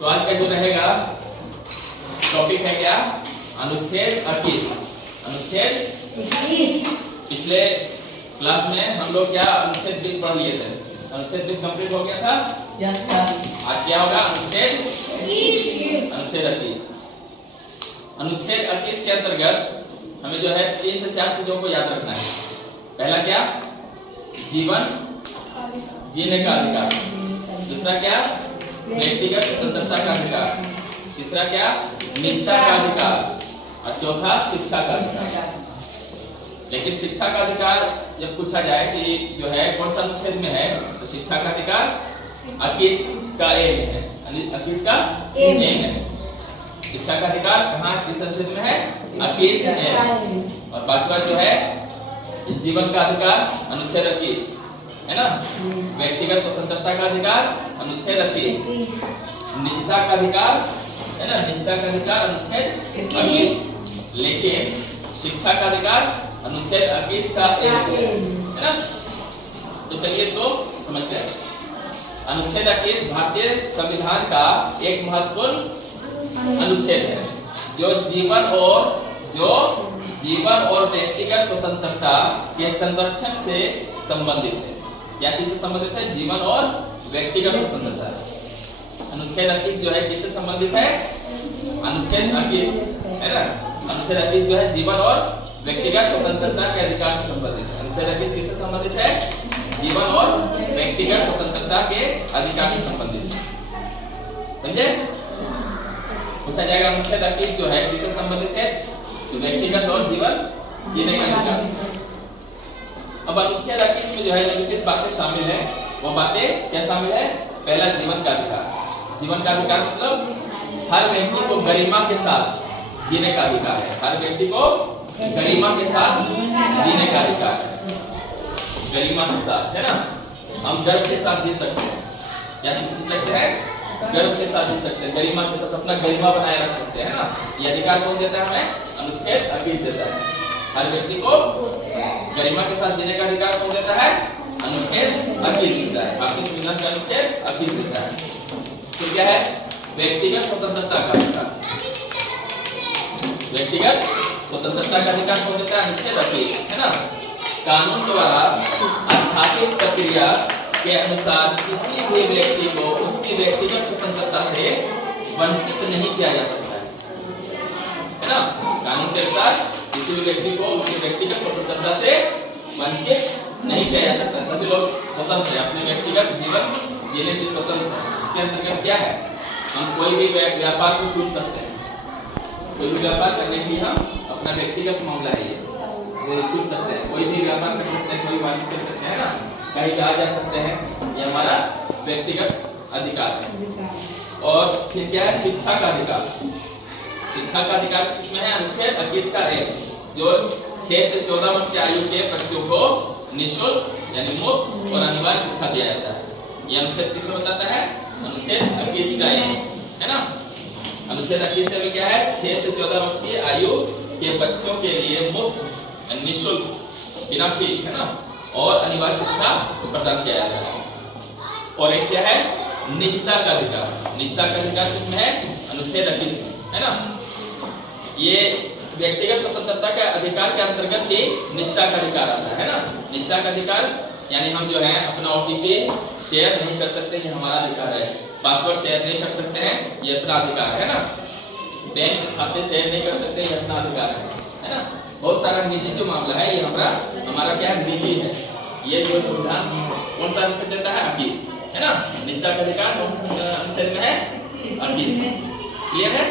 तो आज का जो रहेगा टॉपिक है क्या? अनुच्छेद 21। अनुच्छेद 21। पिछले क्लास में हम लोग क्या अनुच्छेद 20 पढ़ लिए थे। अनुच्छेद 20 कंप्लीट हो गया था। Yes sir. आज क्या होगा? अनुच्छेद 21। अनुच्छेद 21। अनुच्छेद 21 के अंतर्गत हमें जो है 3 से 4 चीजों को याद रखना है। पहला क्या? जीवन जीने का अधिकार। दूसरा क्या? व्यक्तिगत स्वतंत्रता का अधिकार। तीसरा क्या? निजता का अधिकार। और चौथा शिक्षा का अधिकार। लेकिन शिक्षा का अधिकार जब पूछा जाए कि जो है कौन सा अनुच्छेद में है, तो शिक्षा का अधिकार 21 का ए में है। 21 का ए में है। शिक्षा का अधिकार कहाँ किस अनुच्छेद में है? 21 में। और पांचवा जो है जीवन का अधिकार अनुच्छेद 21 है ना। व्यक्तिगत स्वतंत्रता का अधिकार अनुच्छेद 21। निजता का अधिकार है ना, निजता का अधिकार अनुच्छेद 21। लेकिन शिक्षा का अधिकार अनुच्छेद 21 का ए है ना। तो चलिए इसको समझते हैं। अनुच्छेद 21 भारतीय संविधान का एक महत्वपूर्ण अनुच्छेद है जो जीवन और व्यक्तिगत स्वतंत्रता के संरक्षण से संबंधित है। क्या चीज से संबंधित है? जीवन और व्यक्तिगत स्वतंत्रता। अनुच्छेद 21 जो है किससे संबंधित है? अनुच्छेद 21 है ना। अनुच्छेद 21 जो है जीवन और व्यक्तिगत स्वतंत्रता के अधिकार से संबंधित है। अनुच्छेद 21 किससे संबंधित है? जीवन और व्यक्तिगत स्वतंत्रता के अधिकार से संबंधित है। समझे? पूछा जाएगा अनुच्छेद 21 जो है किससे संबंधित है? तो व्यक्तिगत और जीवन जीने का अधिकार से। अब अनुच्छेद 21 में जो है निम्नलिखित बातें शामिल है। वो बातें क्या शामिल है? पहला, जीवन का अधिकार। जीवन का अधिकार मतलब हर व्यक्ति को गरिमा के साथ जीने का अधिकार है। हर व्यक्ति को गरिमा के साथ जीने का अधिकार है। गरिमा के साथ है ना। हम गर्व के साथ जी सकते हैं। क्या जी सकते हैं? गर्व के साथ जी सकते हैं। गरिमा के साथ अपना गरिमा बनाए रख सकते हैं ना। ये अधिकार कौन देता है हमें? अनुच्छेद 21 देता है। हर व्यक्ति को गरिमा के साथ जीने का अधिकार कौन देता है? अनुच्छेद 21 देता है। आपके संविधान का अनुच्छेद 21 देता है। तो क्या है? व्यक्तिगत स्वतंत्रता का अधिकार। व्यक्तिगत स्वतंत्रता का अधिकार कौन देता है? अनुच्छेद 21 है ना। कानून द्वारा स्थापित प्रक्रिया के अनुसार किसी भी व्यक्ति को उसकी व्यक्तिगत स्वतंत्रता से वंचित नहीं किया जा सकता है ना। कानून के अनुसार किसी भी व्यक्ति को उसकी व्यक्तिगत स्वतंत्रता से वंचित नहीं किया जा सकता। सभी लोग स्वतंत्र है अपने व्यक्तिगत जीवन जीने की स्वतंत्र। इसके अंतर्गत क्या है? हम कोई भी व्यापार को चुन सकते हैं। कोई भी व्यापार करने की हम अपना व्यक्तिगत मामला है ये चुन सकते हैं। कोई भी व्यापार कर सकते हैं, कोई वाणिज्य कर सकते हैं ना। कहीं जा सकते हैं, ये हमारा व्यक्तिगत अधिकार है। और फिर क्या है? शिक्षा का अधिकार। शिक्षा का अधिकार किसमें है? अनुच्छेद 21 का ए, जो 6 से 14 वर्ष की आयु के बच्चों को निःशुल्क यानी मुफ्त और अनिवार्य शिक्षा दिया जाता है। ये अनुच्छेद किसमें बताता है? अनुच्छेद 21 का ए है ना। अनुच्छेद 21 में क्या है? 6 से 14 वर्ष की आयु के बच्चों के लिए मुफ्त निःशुल्क बिना फी है ना और अनिवार्य शिक्षा प्रदान किया जाता है। और एक क्या है? निजता का अधिकार। निजता का अधिकार किसमें है? अनुच्छेद 21 में है ना। ये व्यक्तिगत स्वतंत्रता के अधिकार के अंतर्गत ही निजता का अधिकार आता है ना। निजता का अधिकार यानी हम जो है अपना OTP शेयर नहीं कर सकते, ये हमारा अधिकार है। पासवर्ड शेयर नहीं कर सकते हैं, ये अपना अधिकार है ना। बैंक खाते शेयर नहीं कर सकते, ये अपना अधिकार है ना। बहुत सारा निजी जो मामला है ये हमारा क्या है? निजी है। ये जो संविधान कौन सा अनुच्छेद देता है? 21 है ना। निजता का अधिकार कौन सा अनुच्छेद में है? 21। क्लियर है?